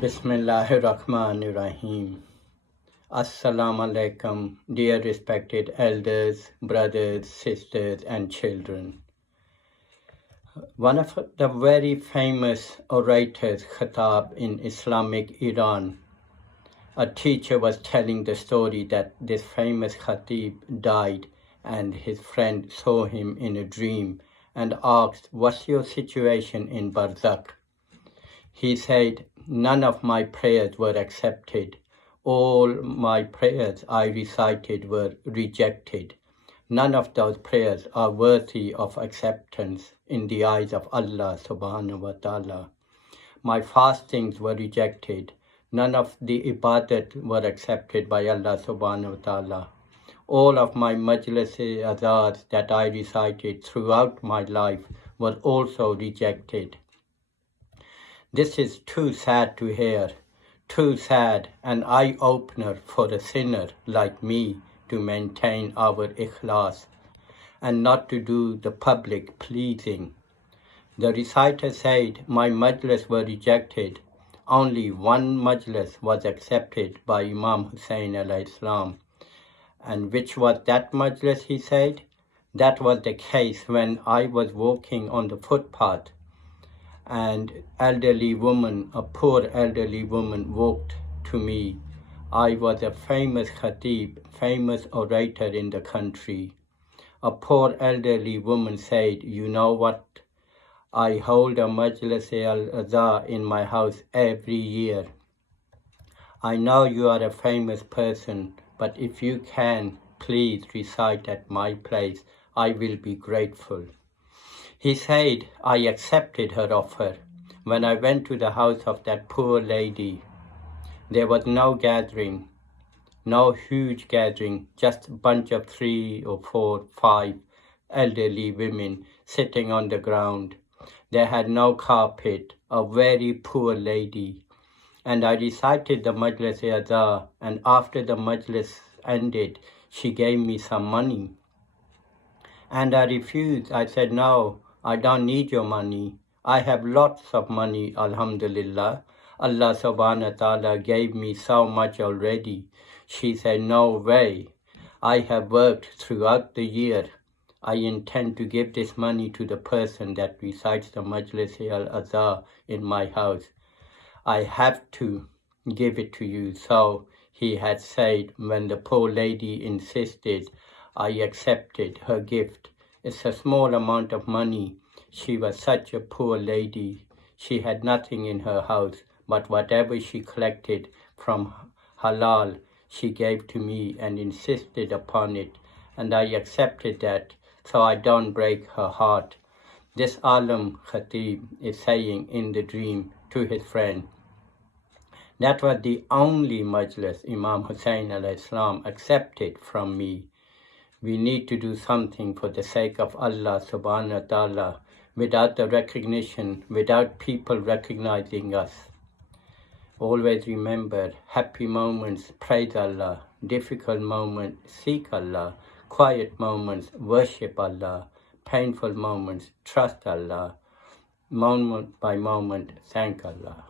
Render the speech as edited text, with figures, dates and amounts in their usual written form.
Bismillahirrahmanirrahim. Assalamu alaikum, dear respected elders, brothers, sisters, and children. One of the very famous orators, Khatib, in Islamic Iran, a teacher was telling the story that this famous Khatib died and his friend saw him in a dream and asked, "What's your situation in Barzakh?" He said, "None of my prayers were accepted. All my prayers I recited were rejected. None of those prayers are worthy of acceptance in the eyes of Allah subhanahu wa ta'ala. My fastings were rejected. None of the ibadat were accepted by Allah subhanahu wa ta'ala. All of my majlis-e-azars that I recited throughout my life were also rejected." This is too sad to hear, too sad, an eye-opener for a sinner like me to maintain our ikhlas and not to do the public pleasing. The reciter said, "My majlis were rejected. Only one majlis was accepted by Imam Hussain alayhi salam." And which was that majlis, he said? That was the case when I was walking on the footpath and elderly woman, a poor elderly woman, walked to me. I was a famous Khatib, famous orator in the country. A poor elderly woman said, "You know what? I hold a Majlis al-Azhar in my house every year. I know you are a famous person, but if you can, please recite at my place. I will be grateful." He said, I accepted her offer. When I went to the house of that poor lady, there was no gathering, no huge gathering, just a bunch of 3 or 4, 5 elderly women sitting on the ground. They had no carpet, a very poor lady. And I recited the Majlis-e-Azhar, and after the Majlis ended, she gave me some money. And I refused. I said, "No, I don't need your money. I have lots of money, alhamdulillah. Allah subhanahu wa ta'ala gave me so much already." She said, "No way. I have worked throughout the year. I intend to give this money to the person that recites the Majlis al-Azhar in my house. I have to give it to you." So he had said, when the poor lady insisted, I accepted her gift. It's a small amount of money. She was such a poor lady. She had nothing in her house, but whatever she collected from halal, she gave to me and insisted upon it, and I accepted that, so I don't break her heart. This Alam Khatib is saying in the dream to his friend, that was the only majlis Imam Hussain alayhi salam accepted from me. We need to do something for the sake of Allah subhanahu wa ta'ala without the recognition, without people recognizing us. Always remember, happy moments, praise Allah. Difficult moments, seek Allah. Quiet moments, worship Allah. Painful moments, trust Allah. Moment by moment, thank Allah.